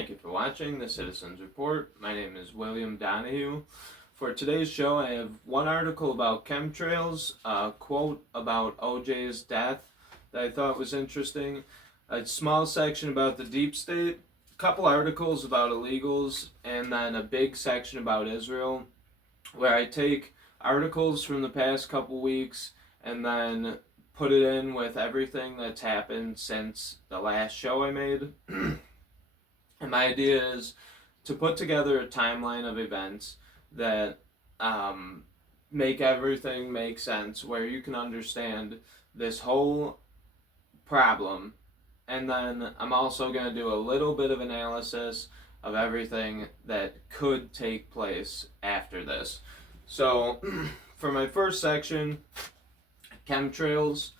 Thank you for watching the Citizens Report. My name is William Donahue. For today's show, I have one article about chemtrails, a quote about OJ's death that I thought was interesting, a small section about the deep state, a couple articles about illegals, and then a big section about Israel, where I take articles from the past couple weeks and then put it in with everything that's happened since the last show I made. And my idea is to put together a timeline of events that make everything make sense, where you can understand this whole problem. And then I'm also going to do a little bit of analysis of everything that could take place after this. So, for my first section, chemtrails.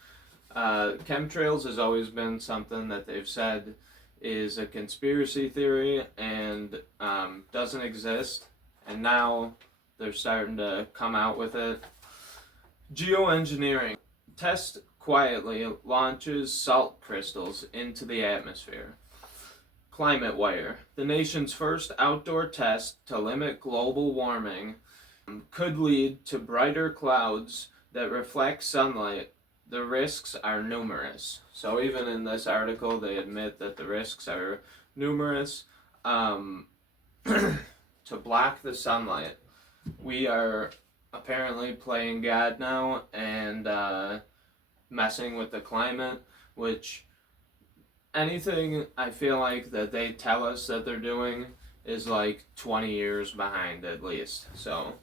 Chemtrails has always been something that they've said is a conspiracy theory and doesn't exist, and now they're starting to come out with it. Geoengineering. Test quietly launches salt crystals into the atmosphere. Climate Wire. The nation's first outdoor test to limit global warming could lead to brighter clouds that reflect sunlight. The risks are numerous. So even in this article, they admit that the risks are numerous. To block the sunlight, we are apparently playing God now and messing with the climate, which anything I feel like that they tell us that they're doing is like 20 years behind at least. So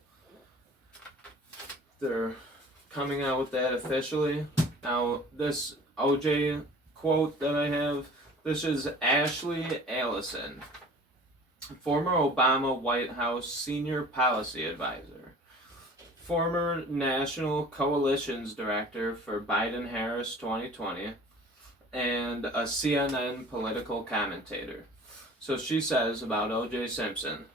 they're coming out with that officially. Now, this OJ quote that I have, this is Ashley Allison, former Obama White House senior policy advisor, former National Coalitions director for Biden-Harris 2020, and a CNN political commentator. So she says about O.J. Simpson,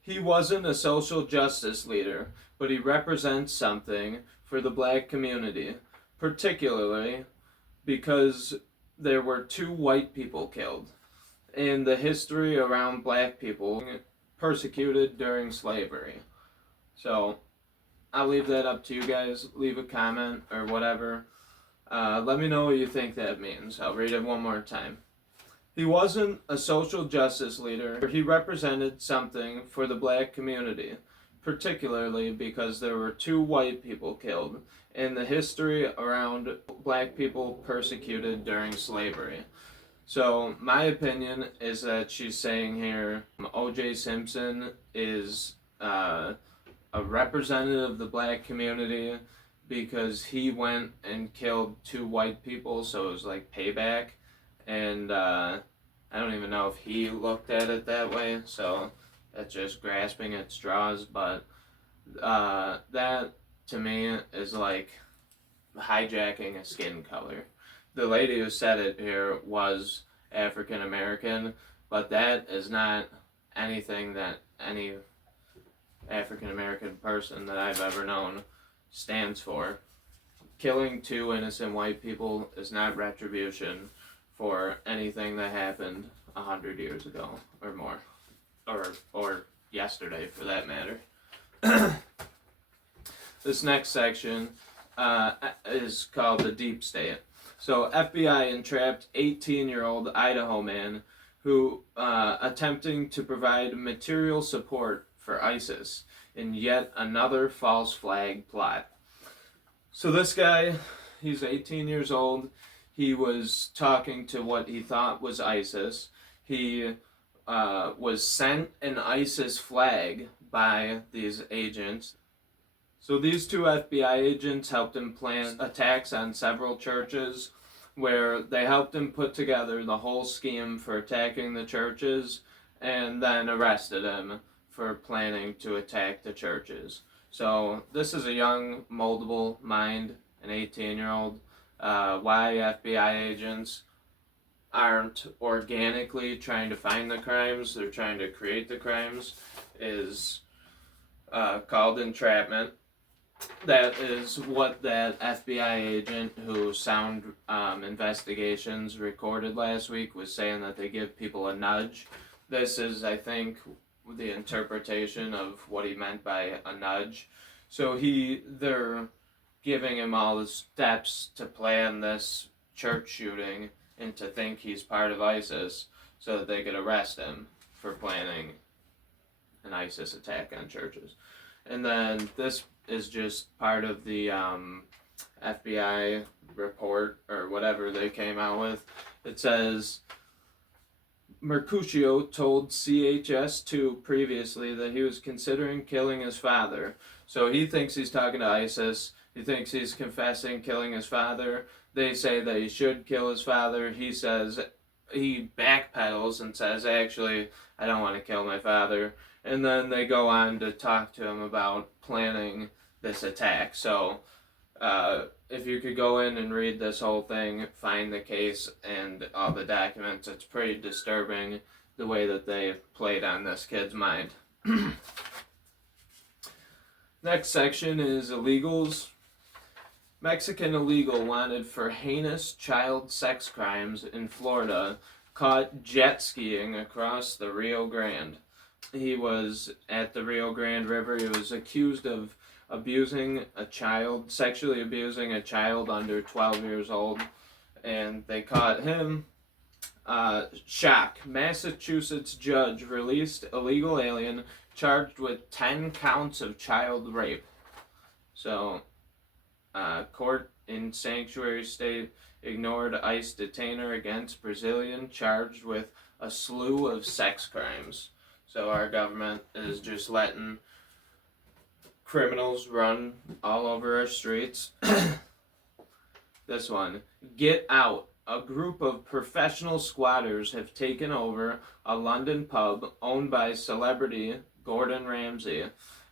he wasn't a social justice leader, but he represents something for the black community, particularly because there were 2 white people killed in the history around black people persecuted during slavery. So I'll leave that up to you guys. Leave a comment or whatever. Let me know what you think that means. I'll read it one more time. He wasn't a social justice leader. He represented something for the black community, particularly because there were 2 white people killed in the history around black people persecuted during slavery. So my opinion is that she's saying here O.J. Simpson is a representative of the black community because he went and killed 2 white people, so it was like payback. And I don't even know if he looked at it that way, so that's just grasping at straws. But that to me is like hijacking a skin color. The lady who said it here was African American, but that is not anything that any African American person that I've ever known stands for. Killing 2 innocent white people is not retribution for anything that happened 100 years ago or more, or yesterday for that matter. This next section is called the deep state. So FBI entrapped 18-year-old Idaho man who attempting to provide material support for ISIS in yet another false flag plot. So this guy, he's 18 years old. He was talking to what he thought was ISIS. He was sent an ISIS flag by these agents. So these 2 FBI agents helped him plan attacks on several churches, where they helped him put together the whole scheme for attacking the churches and then arrested him for planning to attack the churches. So this is a young, moldable mind, an 18-year-old. Why FBI agents aren't organically trying to find the crimes, they're trying to create the crimes, is called entrapment. That is what that FBI agent who Sound Investigations recorded last week was saying, that they give people a nudge this is, I think, the interpretation of what he meant by a nudge. So they're giving him all the steps to plan this church shooting and to think he's part of ISIS so that they could arrest him for planning an ISIS attack on churches. And then this is just part of the FBI report or whatever they came out with. It says Mercutio told CHS2 previously that he was considering killing his father. So he thinks he's talking to ISIS. He thinks he's confessing killing his father. They say that he should kill his father. He says, he backpedals and says, actually, I don't want to kill my father. And then they go on to talk to him about planning this attack. So if you could go in and read this whole thing, find the case and all the documents, it's pretty disturbing the way that they played on this kid's mind. Next section is illegals. Mexican illegal wanted for heinous child sex crimes in Florida caught jet skiing across the Rio Grande. He was at the Rio Grande River. He was accused of sexually abusing a child under 12 years old, and they caught him. Shock. Massachusetts judge released illegal alien charged with 10 counts of child rape. So, court in sanctuary state ignored ICE detainer against Brazilian charged with a slew of sex crimes. So our government is just letting criminals run all over our streets. This one. Get out. A group of professional squatters have taken over a London pub owned by celebrity Gordon Ramsay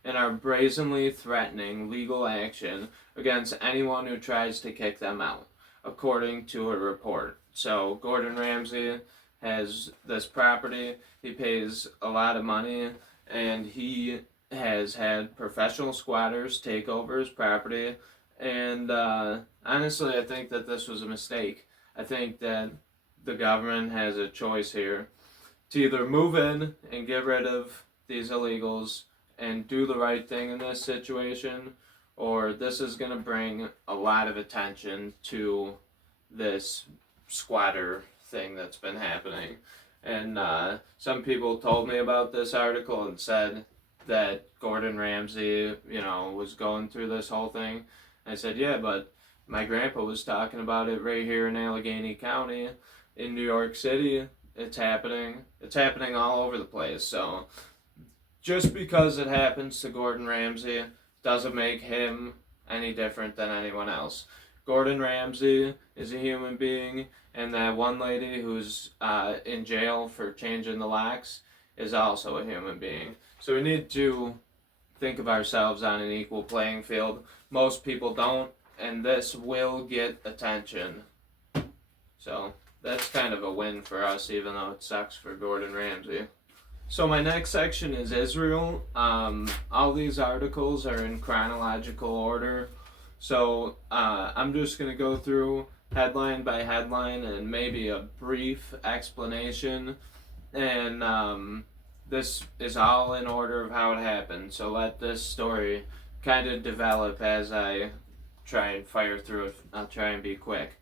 and are brazenly threatening legal action against anyone who tries to kick them out, according to a report. So Gordon Ramsay has this property. He pays a lot of money, and he has had professional squatters take over his property. And honestly, I think that this was a mistake. I think that the government has a choice here to either move in and get rid of these illegals and do the right thing in this situation, or this is going to bring a lot of attention to this squatter thing that's been happening. And some people told me about this article and said that Gordon Ramsay, was going through this whole thing. I said, yeah, but my grandpa was talking about it right here in Allegheny County, in New York City. It's happening. It's happening all over the place. So just because it happens to Gordon Ramsay doesn't make him any different than anyone else. Gordon Ramsay is a human being, and that one lady who's in jail for changing the locks is also a human being. So we need to think of ourselves on an equal playing field. Most people don't, and this will get attention. So that's kind of a win for us, even though it sucks for Gordon Ramsay. So my next section is Isreal. All these articles are in chronological order. So I'm just going to go through headline by headline and maybe a brief explanation. And this is all in order of how it happened. So let this story kind of develop as I try and fire through it. I'll try and be quick.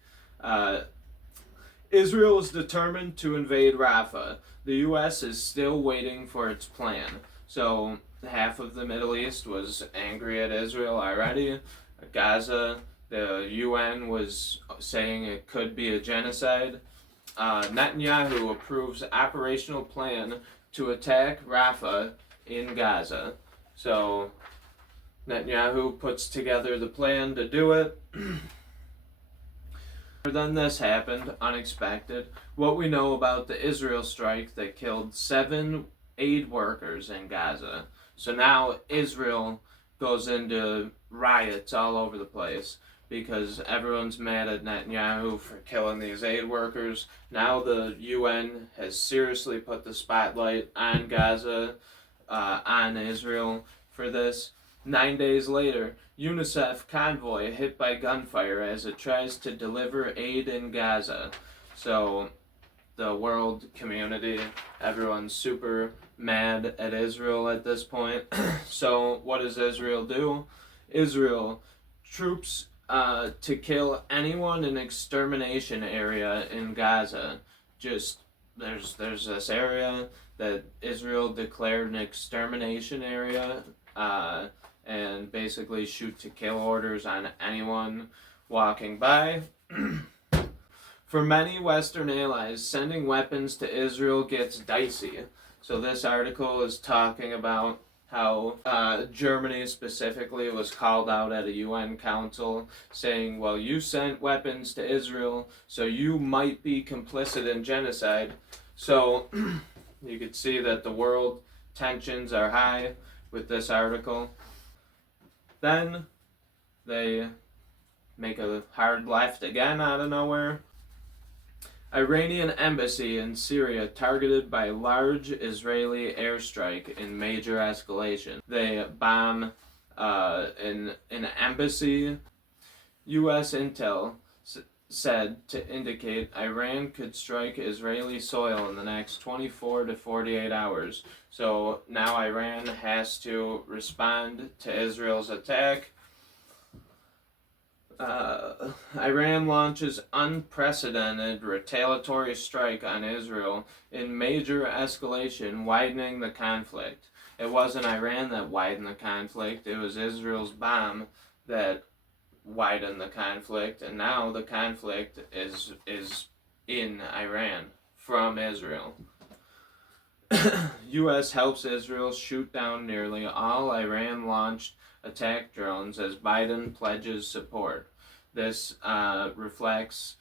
Israel is determined to invade Rafah. The U.S. is still waiting for its plan. So half of the Middle East was angry at Israel already. Gaza, the UN was saying it could be a genocide. Netanyahu approves operational plan to attack Rafah in Gaza. So Netanyahu puts together the plan to do it. Then this happened, unexpected. What we know about the Israel strike that killed 7 aid workers in Gaza. So now Israel goes into riots all over the place because everyone's mad at Netanyahu for killing these aid workers. Now the UN has seriously put the spotlight on Gaza, on Israel for this. 9 days later, UNICEF convoy hit by gunfire as it tries to deliver aid in Gaza. So the world community, everyone's super mad at Israel at this point. So what does Israel do? Israel troops to kill anyone in extermination area in Gaza. Just there's this area that Israel declared an extermination area, and basically shoot to kill orders on anyone walking by. For many Western allies, sending weapons to Israel gets dicey. So this article is talking about how Germany specifically was called out at a UN council saying, well, you sent weapons to Israel, so you might be complicit in genocide. So you could see that the world tensions are high with this article. Then they make a hard left again out of nowhere. Iranian embassy in Syria targeted by large Israeli airstrike in major escalation. They bomb an embassy. U.S. intel said to indicate Iran could strike Israeli soil in the next 24 to 48 hours. So now Iran has to respond to Israel's attack. Iran launches unprecedented retaliatory strike on Israel in major escalation, widening the conflict. It wasn't Iran that widened the conflict, it was Israel's bomb that widened the conflict, and now the conflict is in Iran from Israel. U.S. helps Israel shoot down nearly all Iran-launched attack drones as Biden pledges support. This reflects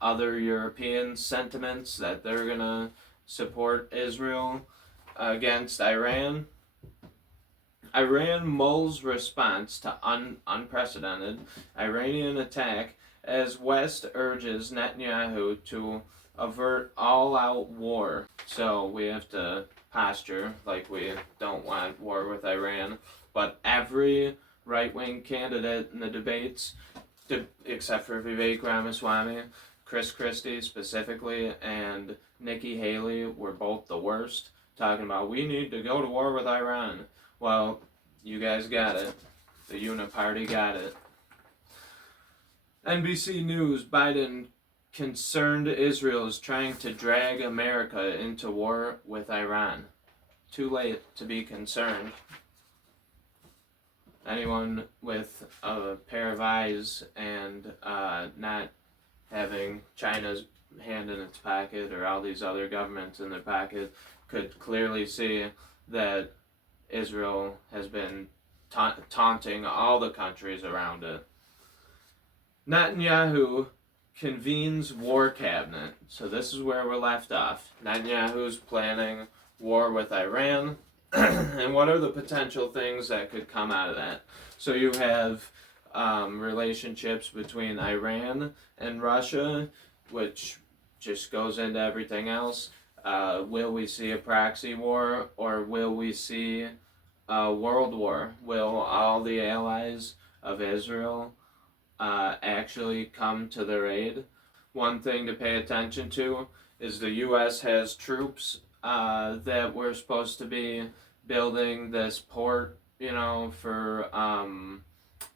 other European sentiments that they're going to support Israel against Iran. Iran mulls response to unprecedented Iranian attack as West urges Netanyahu to avert all-out war. So we have to posture like we don't want war with Iran. But every right-wing candidate in the debates, except for Vivek Ramaswamy, Chris Christie specifically, and Nikki Haley were both the worst, talking about we need to go to war with Iran. Well, you guys got it. The Uniparty got it. NBC News, Biden concerned Israel is trying to drag America into war with Iran. Too late to be concerned. Anyone with a pair of eyes and not having China's hand in its pocket or all these other governments in their pocket could clearly see that Israel has been taunting all the countries around it. Netanyahu convenes war cabinet. So this is where we're left off. Netanyahu's planning war with Iran. And what are the potential things that could come out of that? So you have relationships between Iran and Russia, which just goes into everything else. Will we see a proxy war, or will we see a world war? Will all the allies of Israel actually come to their aid? One thing to pay attention to is the U.S. has troops that we're supposed to be building this port, for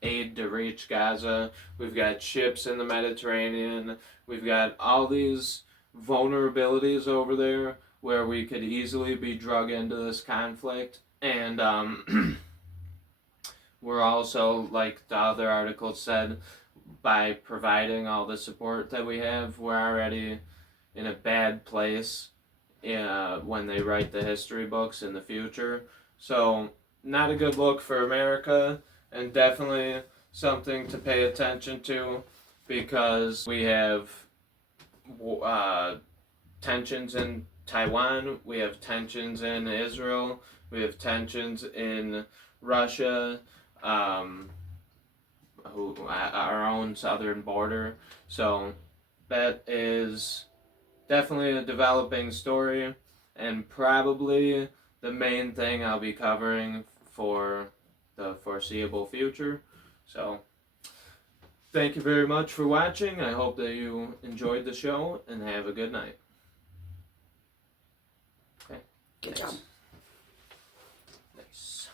aid to reach Gaza. We've got ships in the Mediterranean. We've got all these vulnerabilities over there where we could easily be drug into this conflict. And we're also, like the other article said, by providing all the support that we have, we're already in a bad place when they write the history books in the future. So not a good look for America, and definitely something to pay attention to, because we have tensions in Taiwan, we have tensions in Israel, we have tensions in Russia, our own southern border. So that is definitely a developing story, and probably the main thing I'll be covering for the foreseeable future. So thank you very much for watching. I hope that you enjoyed the show, and have a good night. Good job. Nice.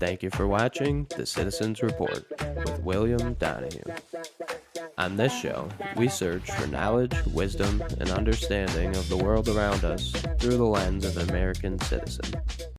Thank you for watching The Citizens Report with William Donahue. On this show, we search for knowledge, wisdom, and understanding of the world around us through the lens of an American citizen.